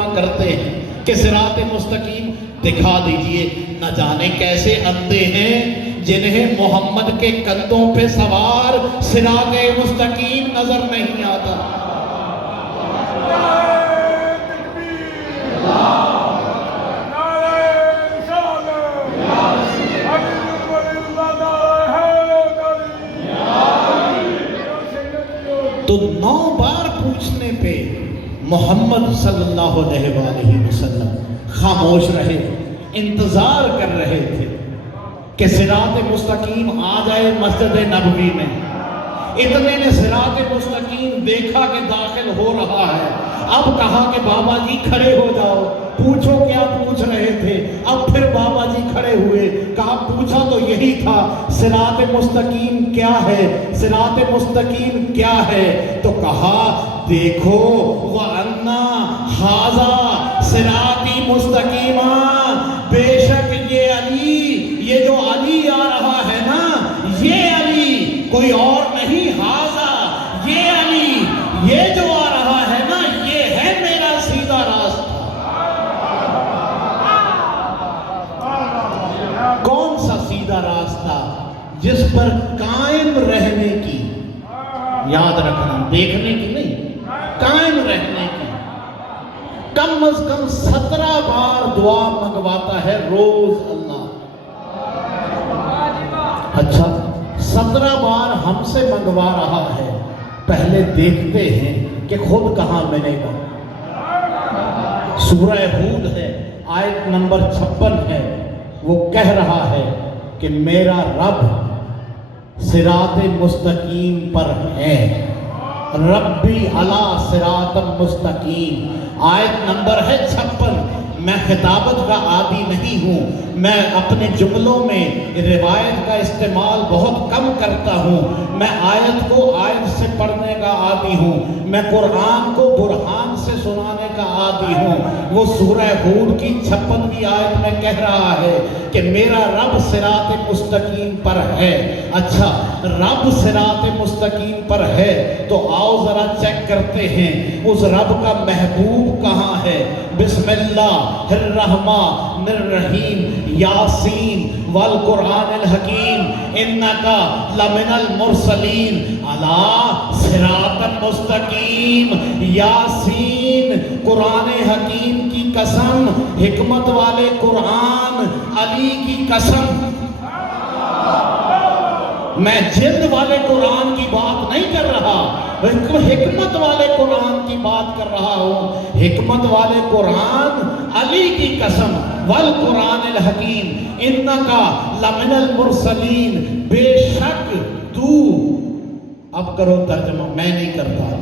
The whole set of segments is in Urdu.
ترجمہ کرتے ہیں کہ صراط مستقیم دکھا دیجئے. نہ جانے کیسے اندھے ہیں جنہیں محمد کے کندھوں پہ سوار صراط مستقیم نظر نہیں آتا. تو 9 بار پوچھنے پہ محمد صلی اللہ علیہ وآلہ وسلم خاموش رہے، انتظار کر رہے تھے کہ صراط مستقیم آ جائے مسجد نبوی میں. اتنے نے صراط مستقیم دیکھا کہ داخل ہو رہا ہے. اب کہا کہ بابا جی کھڑے ہو جاؤ، پوچھو کیا پوچھ رہے تھے. اب پھر بابا جی کھڑے ہوئے، کہا پوچھا تو یہی تھا صراط مستقیم کیا ہے، صراط مستقیم کیا ہے. تو کہا دیکھو وَأَنَّا هَذَا صِرَاطِي مُسْتَقِيمًا، بے شک یہ علی، یہ جو علی آ رہا ہے نا، یہ علی کوئی اور نہیں. ہاذا یہ علی، یہ جو آ رہا ہے نا، یہ ہے میرا سیدھا راستہ. کون سا سیدھا راستہ؟ جس پر قائم رہنے کی، یاد رکھنا، دیکھنے کی نہیں، قائم رہنے کی. کم از کم 17 بار دعا منگواتا ہے روز اللہ. اچھا 17 بار ہم سے منگوا رہا ہے، پہلے دیکھتے ہیں کہ خود کہاں ملے گا. سورہ ہود ہے، آیت نمبر 56 ہے. وہ کہہ رہا ہے کہ میرا رب صراط مستقیم پر ہے. ربی علی صراط مستقیم، آیت نمبر ہے 56. میں خطابت کا عادی نہیں ہوں، میں اپنے جملوں میں روایت کا استعمال بہت کم کرتا ہوں. میں آیت کو آیت سے پڑھنے کا عادی ہوں، میں قرآن کو برہان سے سنانے کا عادی ہوں. وہ سورہ ہود کی 56ویں آیت میں کہہ رہا ہے کہ میرا رب صراط مستقیم پر ہے. اچھا رب صراط مستقیم پر ہے تو آؤ ذرا چیک کرتے ہیں اس رب کا محبوب کہاں ہے. بسم اللہ الرحمن الرحیم، یاسین والقرآن الحکیم انکا لمن المرسلین علی صراط مستقیم. یاسین، قرآن حکیم کی قسم، حکمت والے قرآن، علی کی قسم. میں جلد والے قرآن کی بات نہیں کر رہا، حکمت والے قرآن کی بات کر رہا ہوں. حکمت والے قرآن، علی کی قسم، والقرآن الحکیم انکا لمن المرسلین، بے شک تو، اب کرو ترجمہ، میں نہیں کرتا.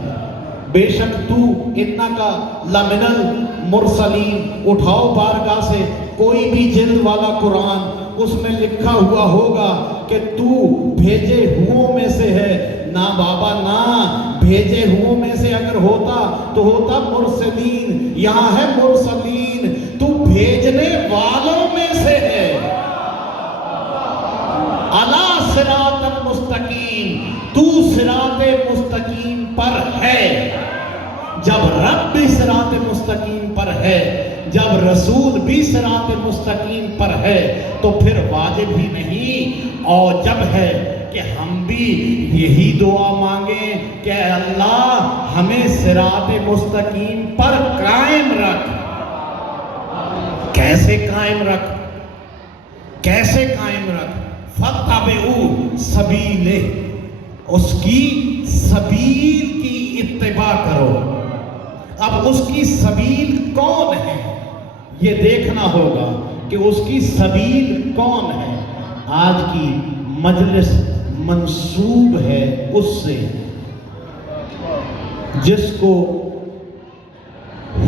بے شک تو انکا لمن المرسلین. اٹھاؤ بارگاہ سے کوئی بھی جلد والا قرآن، اس میں لکھا ہوا ہوگا کہ تو بھیجے ہوں میں سے ہے. نہ بابا نہ، بھیجے ہوں میں سے اگر ہوتا تو ہوتا مرسلین. یہاں ہے مرسلین، تو بھیجنے والوں میں سے ہے. علی صراط مستقیم، تو صراط مستقیم پر ہے. جب رب بھی صراط مستقیم پر ہے، جب رسول بھی صراط مستقیم پر ہے، تو پھر واجب ہی نہیں اور جب ہے کہ ہم بھی یہی دعا مانگیں کہ اللہ ہمیں صراط مستقیم پر قائم رکھ. کیسے قائم رکھ؟ کیسے قائم رکھ؟ فَاتَّبِعُوا سَبِيلَهُ، اس کی سبیل کی اتباع کرو. اب اس کی سبیل کون ہے یہ دیکھنا ہوگا کہ اس کی سبیل کون ہے. آج کی مجلس منسوب ہے اس سے جس کو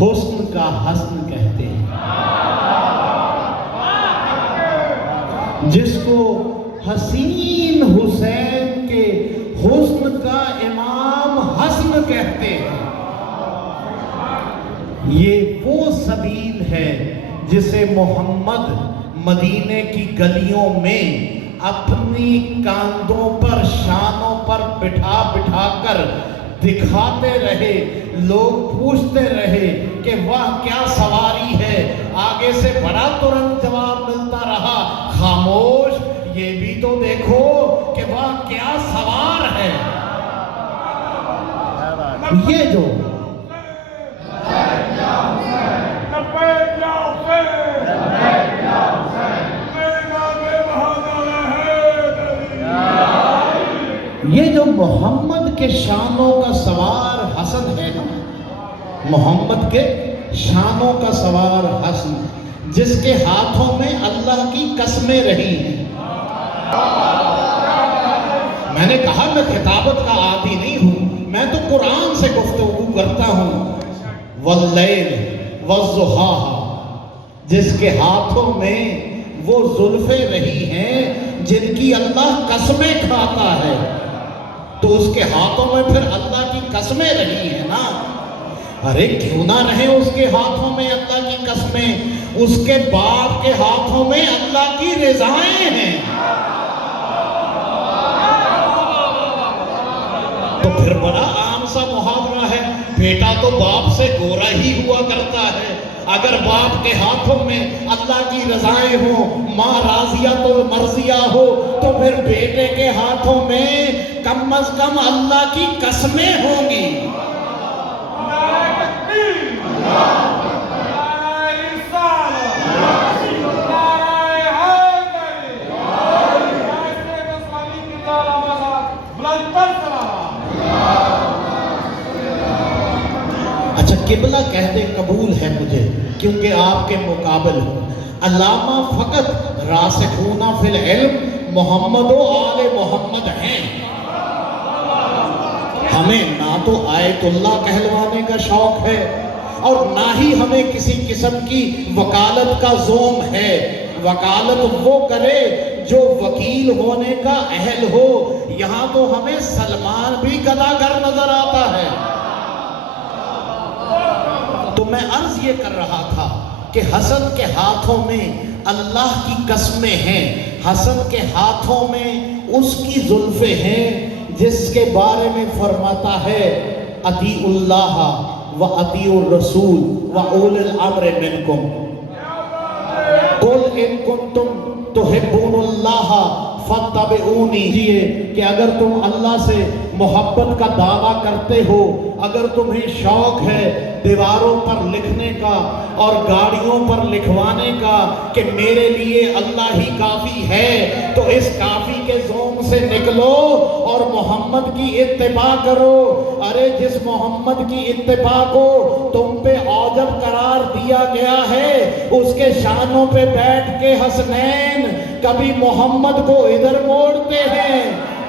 حسن کا حسن کہتے ہیں، جس کو حسین حسین کے حسن کا امام حسن کہتے ہیں. یہ وہ سبیل ہے جسے محمد مدینے کی گلیوں میں اپنی کاندھوں پر، شانوں پر بٹھا بٹھا کر دکھاتے رہے. لوگ پوچھتے رہے کہ وہ کیا سواری ہے، آگے سے بڑا ترنت جواب ملتا رہا، خاموش یہ بھی تو دیکھو کہ وہ کیا سوار ہے۔ یہ جو محمد کے شانوں کا سوار حسن ہے نا، محمد کے شانوں کا سوار حسن، جس کے ہاتھوں میں اللہ کی قسمیں رہی ہیں۔ میں نے کہا میں خطابت کا عادی نہیں ہوں، میں تو قرآن سے گفتگو کرتا ہوں۔ واللیل والضحیٰ، جس کے ہاتھوں میں وہ زلفیں رہی ہیں جن کی اللہ قسمیں کھاتا ہے، تو اس کے ہاتھوں میں پھر اللہ کی قسمیں رہی ہیں نا۔ ارے کیوں نہ رہے اس کے ہاتھوں میں اللہ کی قسمیں، اس کے باپ کے ہاتھوں میں اللہ کی رضائیں ہیں۔ تو پھر بڑا عام سا محاورہ ہے، بیٹا تو باپ سے گورا ہی ہوا کرتا ہے۔ اگر باپ کے ہاتھوں میں اللہ کی رضائیں ہوں، ماں راضیہ تو مرضیہ ہو، تو پھر بیٹے کے ہاتھوں میں کم از کم اللہ کی قسمیں ہوں گی۔ اچھا قبلہ کہہ دے قبول ہے مجھے، کیونکہ آپ کے مقابل ہوں۔ علامہ فقط راسخون فی العلم محمد و آل محمد ہیں۔ ہمیں نہ تو آیت اللہ کہلوانے کا شوق ہے، اور نہ ہی ہمیں کسی قسم کی وکالت کا زوم ہے۔ وکالت وہ کرے جو وکیل ہونے کا اہل ہو۔ یہاں تو ہمیں سلمان بھی گداگر نظر آتا ہے۔ تو میں عرض یہ کر رہا تھا کہ حسن کے ہاتھوں میں اللہ کی قسمیں ہیں، حسن کے ہاتھوں میں اس کی زلفیں ہیں جس کے بارے میں فرماتا ہے اطیعوا اللہ و اطیعوا الرسول و اولی الامر منکم، قل ان کنتم تحبون اللہ فاتبعونی، کہ اگر تم اللہ سے محبت کا دعویٰ کرتے ہو، اگر تمہیں شوق ہے دیواروں پر لکھنے کا اور گاڑیوں پر لکھوانے کا کہ میرے لیے اللہ ہی کافی ہے، تو اس کافی کے زوم سے نکلو اور محمد کی اتباع کرو۔ ارے جس محمد کی اتباع کو تم پہ اوجب قرار دیا گیا ہے، اس کے شانوں پہ بیٹھ کے حسنین کبھی محمد کو ادھر موڑتے ہیں،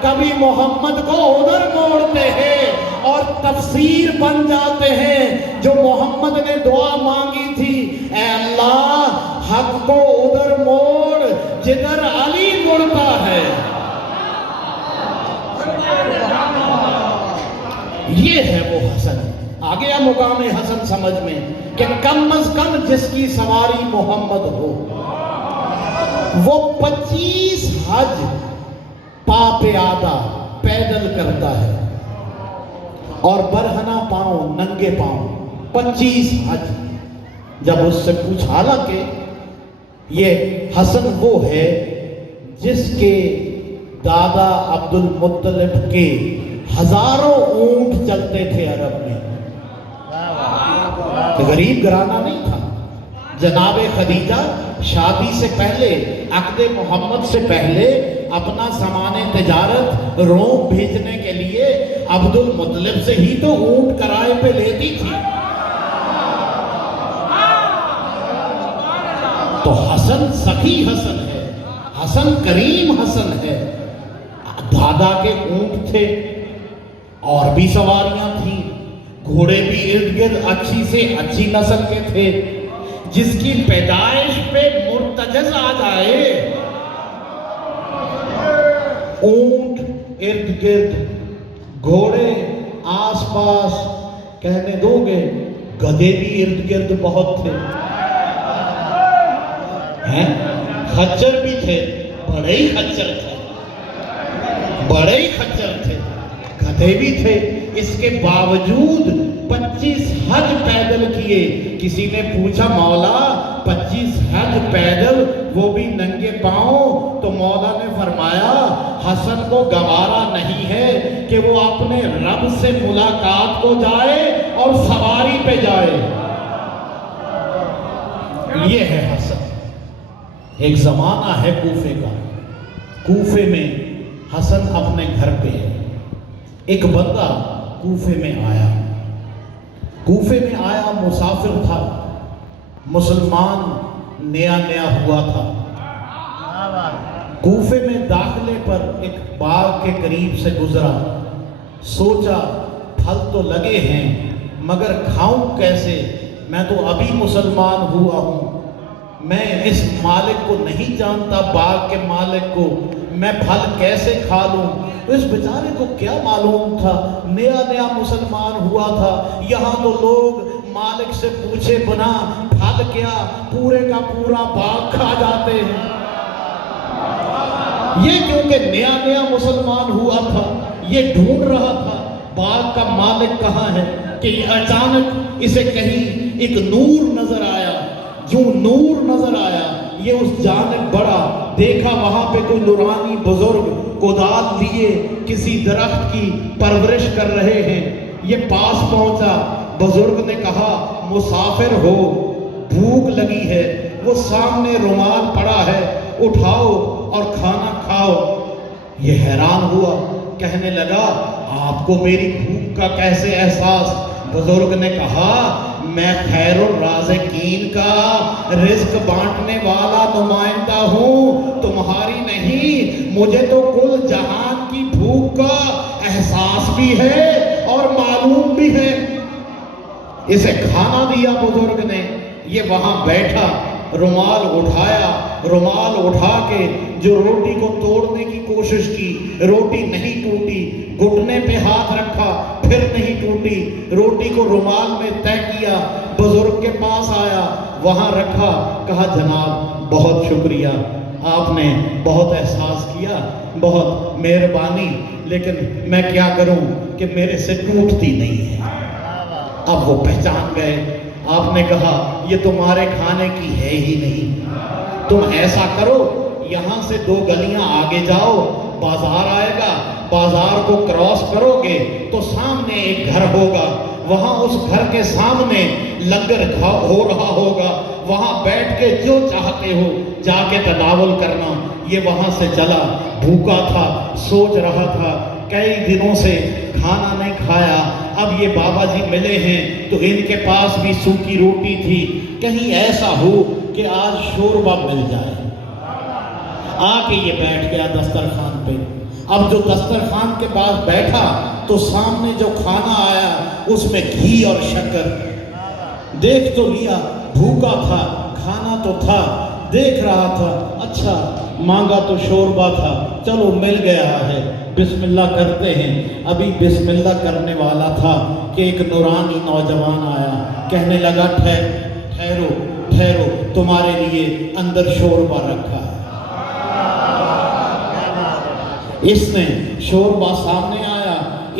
کبھی محمد کو ادھر موڑتے ہیں، اور تفسیر بن جاتے ہیں جو محمد نے دعا مانگی تھی، اے اللہ حق کو ادھر موڑ جدھر علی مڑتا ہے۔ یہ ہے وہ حسن۔ آ گیا مقام حسن سمجھ میں کہ کم از کم جس کی سواری محمد ہو، وہ 25 حج پا پیادہ پیدل کرتا ہے، اور برہنہ پاؤں ننگے پاؤں 25 حج۔ جب اس سے پوچھا، حالانکہ یہ حسن وہ ہے جس کے دادا عبد المطلب کے ہزاروں اونٹ چلتے تھے عرب میں، غریب گھرانہ نہیں تھا۔ جناب خدیجہ شادی سے پہلے، عقد محمد سے پہلے اپنا سامان تجارت روم بھیجنے کے لیے عبد المطلب سے ہی تو اونٹ کرائے پہ لیتی تھی۔ تو حسن سخی حسن ہے، حسن کریم حسن ہے۔ دادا کے اونٹ تھے، اور بھی سواریاں تھیں، گھوڑے بھی ارد گرد اچھی سے اچھی نسل کے تھے۔ جس کی پیدائش پہ مرتجز آ جائے، اونٹ ارد گرد، گھوڑے آس پاس، کہنے دو گے گدھے بھی ارد گرد بہت تھے، خچر بھی تھے، بڑے ہی خچر تھے، بڑے ہی خچر تھے، گدھے بھی تھے۔ اس کے باوجود 25 حج پیدل کیے۔ کسی نے پوچھا مولا 25 حج پیدل وہ بھی ننگے پاؤں؟ تو مولا نے فرمایا حسن کو گوارا نہیں ہے کہ وہ اپنے رب سے ملاقات کو جائے اور سواری پہ جائے۔ یہ ہے حسن۔ ایک زمانہ ہے کوفے کا، کوفے میں حسن اپنے گھر پہ ہے۔ ایک بندہ کوفے میں آیا، کوفے میں آیا، مسافر تھا، مسلمان نیا نیا ہوا تھا۔ کوفے میں داخلے پر ایک باغ کے قریب سے گزرا، سوچا پھل تو لگے ہیں مگر کھاؤں کیسے، میں تو ابھی مسلمان ہوا ہوں، میں اس مالک کو نہیں جانتا، باغ کے مالک کو، میں پھل کیسے کھا لوں؟ اس بیچارے کو کیا معلوم تھا، نیا نیا مسلمان ہوا تھا، یہاں تو لوگ مالک سے پوچھے بنا پھل کیا پورے کا پورا باغ کھا جاتے ہیں۔ یہ کیونکہ نیا نیا مسلمان ہوا تھا، یہ ڈھونڈ رہا تھا باغ کا مالک کہاں ہے، کہ اچانک اسے کہیں ایک نور نظر آیا۔ جو نور نظر آیا یہ اس جانب بڑھا، دیکھا وہاں پہ کوئی نورانی بزرگ کدال لیے کسی درخت کی پرورش کر رہے ہیں۔ یہ پاس پہنچا، بزرگ نے کہا مسافر ہو، بھوک لگی ہے، وہ سامنے رومال پڑا ہے، اٹھاؤ اور کھانا کھاؤ۔ یہ حیران ہوا، کہنے لگا آپ کو میری بھوک کا کیسے احساس؟ بزرگ نے کہا میں خیر الرازقین کا رزق بانٹنے والا نمائندہ ہوں، تمہاری نہیں، مجھے تو کل جہان کی بھوک کا احساس بھی ہے اور معلوم بھی ہے۔ اسے کھانا دیا بزرگ نے، یہ وہاں بیٹھا، رومال اٹھایا، رومال اٹھا کے جو روٹی کو توڑنے کی کوشش کی، روٹی نہیں ٹوٹی، گھٹنے پہ ہاتھ رکھا، پھر نہیں ٹوٹی، روٹی کو رومال میں طے کیا، بزرگ کے پاس آیا، وہاں رکھا، کہا جناب بہت شکریہ، آپ نے بہت احساس کیا، بہت مہربانی، لیکن میں کیا کروں کہ میرے سے ٹوٹتی نہیں ہے۔ اب وہ پہچان گئے، آپ نے کہا یہ تمہارے کھانے کی ہے ہی نہیں، تم ایسا کرو یہاں سے 2 گلیاں آگے جاؤ، بازار آئے گا، بازار کو کراس کرو گے تو سامنے ایک گھر ہوگا، وہاں اس گھر کے سامنے لنگر ہو رہا ہوگا، وہاں بیٹھ کے جو چاہتے ہو جا کے تناول کرنا۔ یہ وہاں سے چلا، بھوکا تھا، سوچ رہا تھا کئی دنوں سے کھانا نہیں کھایا، اب یہ بابا جی ملے ہیں تو ان کے پاس بھی سوکھی روٹی تھی، کہیں ایسا ہو کہ آج شوربہ مل جائے۔ آ کے یہ بیٹھ گیا دسترخوان پہ۔ اب جو دسترخوان کے پاس بیٹھا تو سامنے جو کھانا آیا اس میں گھی اور شکر، دیکھ تو لیا، بھوکا تھا، کھانا تو تھا، دیکھ رہا تھا، اچھا مانگا تو شوربہ تھا، چلو مل گیا ہے، بسم اللہ کرتے ہیں۔ ابھی بسم اللہ کرنے والا تھا کہ ایک نورانی نوجوان آیا، کہنے لگا ٹھہرو ٹھہرو، تمہارے لیے اندر شوربہ رکھا ہے۔ اس نے شوربہ سامنے آیا،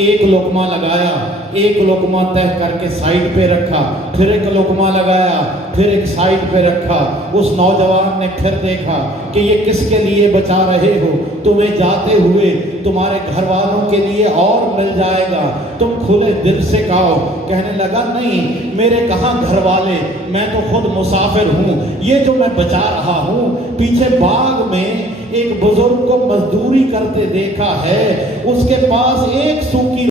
ایک لقمہ لگایا، ایک لقمہ تہ کر کے سائیڈ پہ رکھا، پھر ایک لقمہ لگایا، پھر ایک سائیڈ پہ رکھا۔ اس نوجوان نے پھر دیکھا کہ یہ کس کے لیے بچا رہے ہو، تمہیں جاتے ہوئے تمہارے گھر والوں کے لیے اور مل جائے گا، تم کھلے دل سے کھاؤ۔ کہنے لگا نہیں، میرے کہاں گھر والے، میں تو خود مسافر ہوں، یہ جو میں بچا رہا ہوں، پیچھے باغ میں ایک بزرگ کو مزدوری کرتے دیکھا ہے، اس کے پاس ایک سوکھی